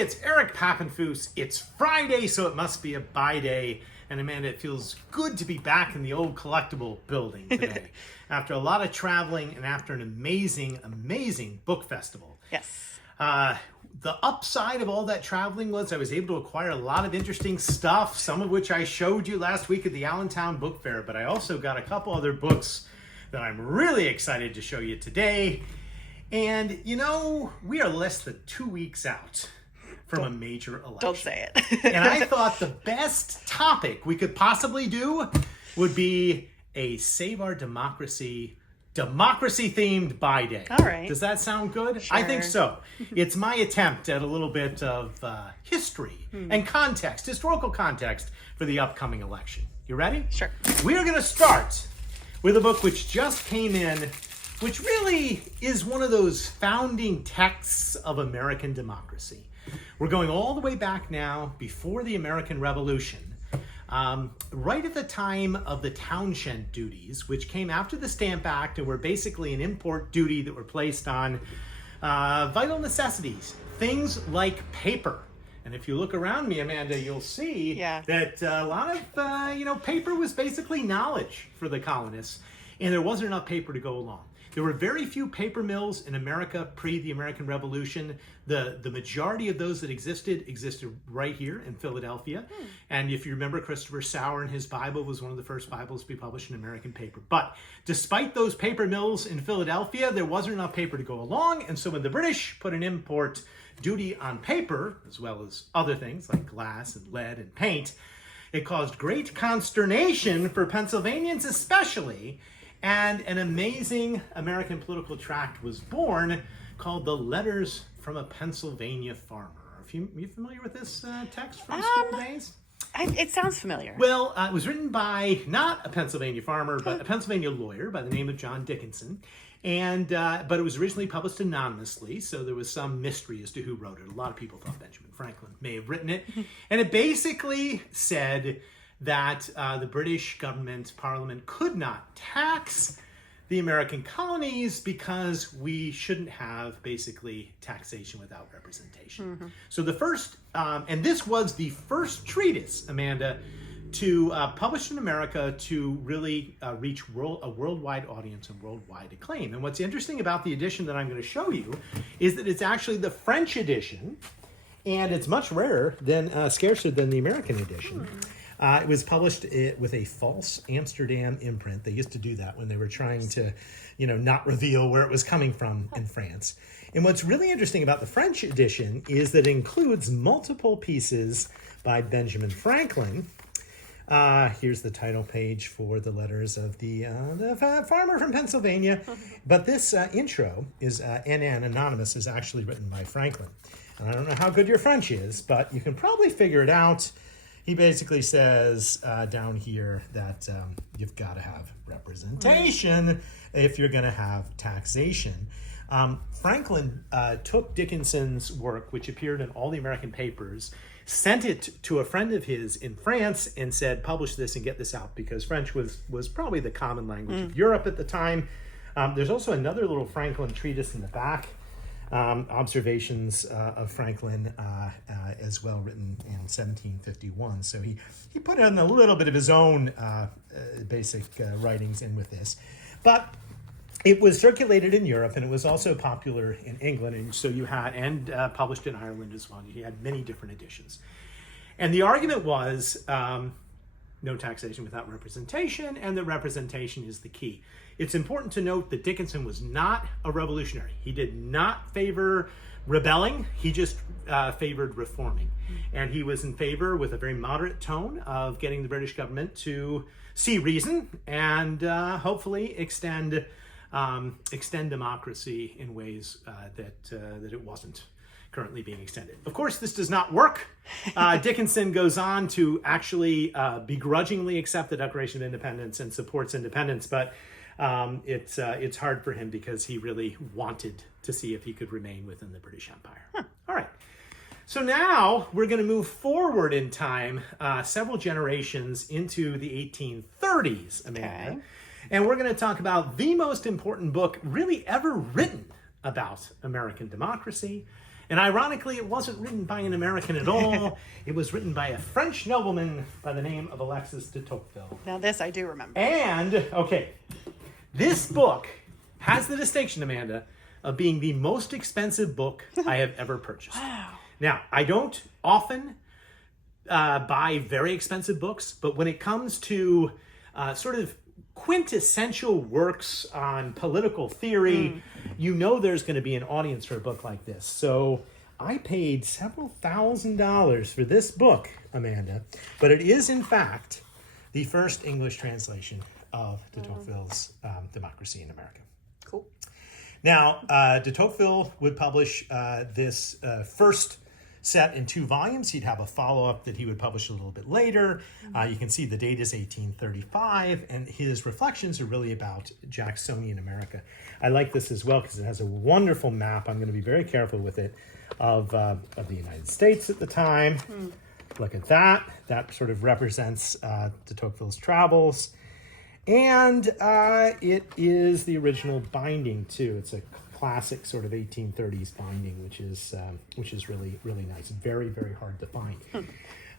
it's Eric Pappenfuss. It's Friday, so it must be a buy day. And Amanda, it feels good to be back in the old collectible building today. After a lot of traveling and after an amazing, amazing book festival. Yes. The upside of all that traveling was I was able to acquire a lot of interesting stuff, some of which I showed you last week at the Allentown Book Fair, but I also got a couple other books that I'm really excited to show you today. And, you know, we are less than 2 weeks out from a major election. Don't say it. And I thought the best topic we could possibly do would be a Save Our Democracy-themed buy day. All right. Does that sound good? Sure. I think so. It's my attempt at a little bit of history and context, historical context for the upcoming election. You ready? Sure. We are going to start with a book which just came in, which really is one of those founding texts of American democracy. We're going all the way back now, before the American Revolution, right at the time of the Townshend duties, which came after the Stamp Act and were basically an import duty that were placed on vital necessities, things like paper. And if you look around me, Amanda, you'll see that a lot of, paper was basically knowledge for the colonists, and there wasn't enough paper to go along. There were very few paper mills in America pre the American Revolution. The majority of those that existed right here in Philadelphia. And if you remember, Christopher Sauer and his Bible was one of the first Bibles to be published in American paper. But despite those paper mills in Philadelphia, there wasn't enough paper to go along. And so when the British put an import duty on paper, as well as other things like glass and lead and paint, it caused great consternation for Pennsylvanians especially. And an amazing American political tract was born called The Letters from a Pennsylvania Farmer. Are you familiar with this text from school days? It sounds familiar. Well, it was written by not a Pennsylvania farmer, but a Pennsylvania lawyer by the name of John Dickinson. And but it was originally published anonymously, so there was some mystery as to who wrote it. A lot of people thought Benjamin Franklin may have written it. And it basically said that the British government, Parliament, could not tax the American colonies because we shouldn't have basically taxation without representation. So the first, and this was the first treatise, Amanda, to publish in America to really reach a worldwide audience and worldwide acclaim. And what's interesting about the edition that I'm going to show you is that it's actually the French edition, and it's much rarer than, scarcer than the American edition. It was published with a false Amsterdam imprint. They used to do that when they were trying to, not reveal where it was coming from in France. And what's really interesting about the French edition is that it includes multiple pieces by Benjamin Franklin. Here's the title page for the letters of the farmer from Pennsylvania. But this intro is NN, anonymous, is actually written by Franklin. And I don't know how good your French is, but you can probably figure it out. He basically says down here that you've got to have representation if you're going to have taxation. Franklin took Dickinson's work, which appeared in all the American papers, sent it to a friend of his in France and said, publish this and get this out, because French was probably the common language of Europe at the time. There's also another little Franklin treatise in the back. Observations of Franklin as well, written in 1751. So he put in a little bit of his own basic writings in with this. But it was circulated in Europe, and it was also popular in England, and so you had, and published in Ireland as well. You had many different editions. And the argument was no taxation without representation, and the representation is the key. It's important to note that Dickinson was not a revolutionary. He did not favor rebelling. He just favored reforming. And he was in favor, with a very moderate tone, of getting the British government to see reason and hopefully extend democracy in ways that it wasn't currently being extended. Of course, this does not work. Dickinson goes on to actually begrudgingly accept the Declaration of Independence and supports independence, but it's hard for him because he really wanted to see if he could remain within the British Empire. All right. So now we're going to move forward in time several generations into the 1830s, Amanda. Okay. And we're going to talk about the most important book really ever written about American democracy. And ironically, it wasn't written by an American at all. It was written by a French nobleman by the name of Alexis de Tocqueville. Now this I do remember. And, okay, this book has the distinction, Amanda, of being the most expensive book I have ever purchased. Wow. Now, I don't often buy very expensive books, but when it comes to sort of quintessential works on political theory, you know there's going to be an audience for a book like this. So I paid several $1,000s for this book, Amanda, but it is in fact the first English translation of de Tocqueville's Democracy in America. Cool. Now, de Tocqueville would publish this first set in 2 volumes. He'd have a follow-up that he would publish a little bit later. You can see the date is 1835, and his reflections are really about Jacksonian America. I like this as well because it has a wonderful map. I'm going to be very careful with it of the United States at the time. Look at that. That sort of represents de Tocqueville's travels. And it is the original binding, too. It's a classic sort of 1830s binding, which is really, really nice. Very, very hard to find.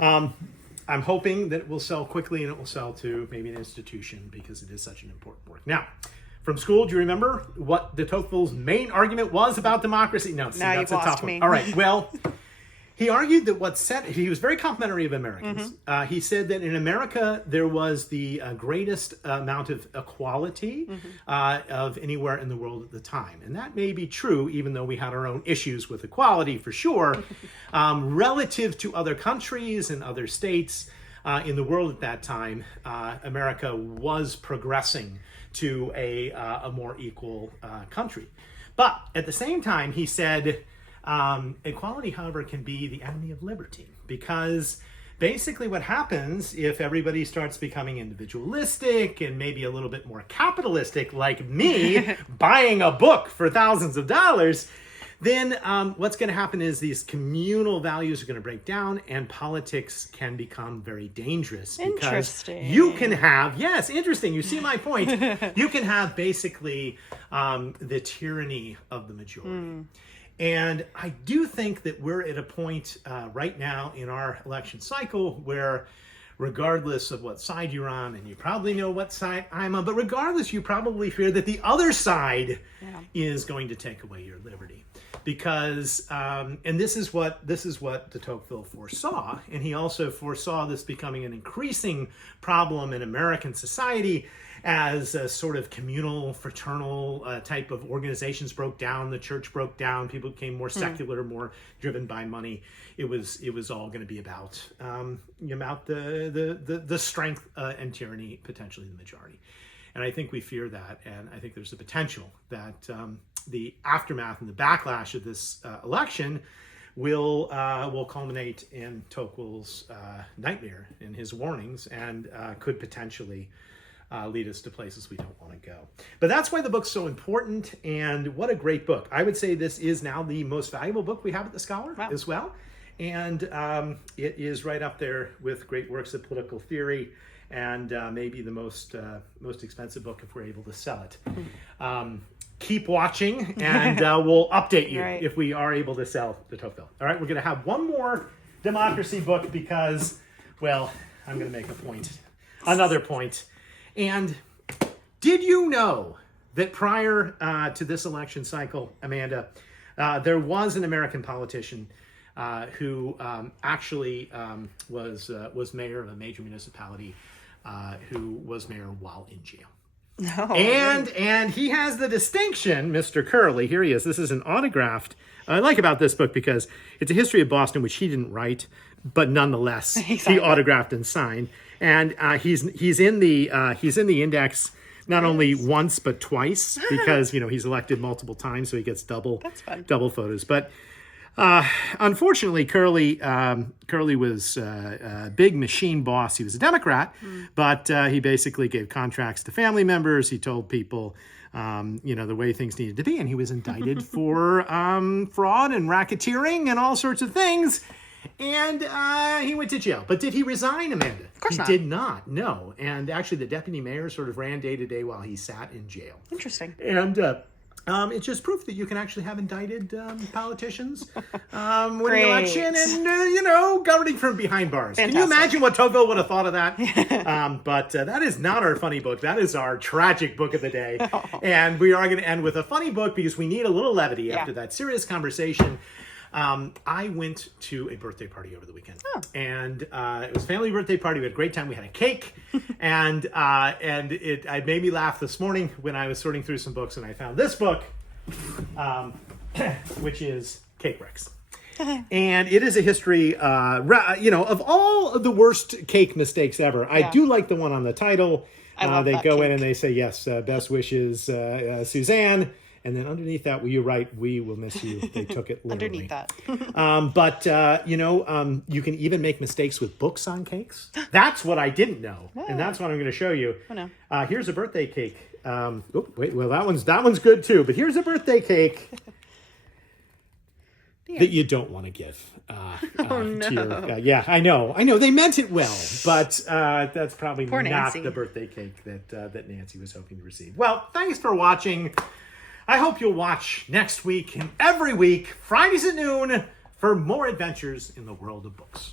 I'm hoping that it will sell quickly and it will sell to maybe an institution because it is such an important work. Now, from school, do you remember what de Tocqueville's main argument was about democracy? No, see, now that's you've a lost tough me. one. All right, well, he argued that he was very complimentary of Americans. He said that in America, there was the greatest amount of equality of anywhere in the world at the time. And that may be true, even though we had our own issues with equality for sure. Relative to other countries and other states in the world at that time, America was progressing to a more equal country. But at the same time, he said, equality, however, can be the enemy of liberty, because basically what happens if everybody starts becoming individualistic and maybe a little bit more capitalistic, like me, buying a book for thousands of dollars, then what's going to happen is these communal values are going to break down and politics can become very dangerous. Interesting. Because you can have, yes, interesting, you see my point, you can have basically the tyranny of the majority. And I do think that we're at a point right now in our election cycle where regardless of what side you're on, and you probably know what side I'm on, but regardless, you probably fear that the other side is going to take away your liberty. Because, and this is what de Tocqueville foresaw, and he also foresaw this becoming an increasing problem in American society as a sort of communal, fraternal type of organizations broke down, the church broke down, people became more secular, more driven by money. It was all going to be about the strength and tyranny, potentially the majority. And I think we fear that, and I think there's a potential that the aftermath and the backlash of this election will culminate in Tocqueville's nightmare and his warnings, and could potentially lead us to places we don't want to go. But that's why the book's so important, and what a great book. I would say this is now the most valuable book we have at the Scholar as well. And it is right up there with great works of political theory, and maybe the most expensive book if we're able to sell it. Keep watching, and we'll update you if we are able to sell de Tocqueville. All right, we're going to have one more democracy book because, well, I'm going to make a point, another point. And did you know that prior to this election cycle, Amanda, there was an American politician who actually was mayor of a major municipality, who was mayor while in jail? No. And he has the distinction, Mr. Curley. Here he is. This is an autographed. I like about this book because it's a history of Boston, which he didn't write, but nonetheless he autographed and signed. And he's in the index not only once but twice because he's elected multiple times, so he gets double photos. But unfortunately, Curley was a big machine boss. He was a Democrat, but he basically gave contracts to family members. He told people, the way things needed to be, and he was indicted for fraud and racketeering and all sorts of things. And he went to jail. But did he resign, Amanda? Of course not. He did not, no. And actually, the deputy mayor sort of ran day to day while he sat in jail. Interesting. And It's just proof that you can actually have indicted politicians winning Great. election and, governing from behind bars. Can you Fantastic. imagine what Tocqueville would have thought of that? But that is not our funny book. That is our tragic book of the day. And we are going to end with a funny book because we need a little levity after that serious conversation. I went to a birthday party over the weekend, and it was a family birthday party. We had a great time. We had a cake, and it made me laugh this morning when I was sorting through some books, and I found this book, which is Cake Bricks. And it is a history, of all of the worst cake mistakes ever. I do like the one on the title. They go in and they say, yes, best wishes, Suzanne. And then underneath that, you write, we will miss you. They took it literally. Underneath that. You can even make mistakes with books on cakes. That's what I didn't know. And that's what I'm going to show you. Oh, no. Here's a birthday cake. That one's good too. But here's a birthday cake that you don't want to give. To your, I know. They meant it well, but that's probably Poor not Nancy. the birthday cake that Nancy was hoping to receive. Well, thanks for watching. I hope you'll watch next week and every week, Fridays at noon, for more adventures in the world of books.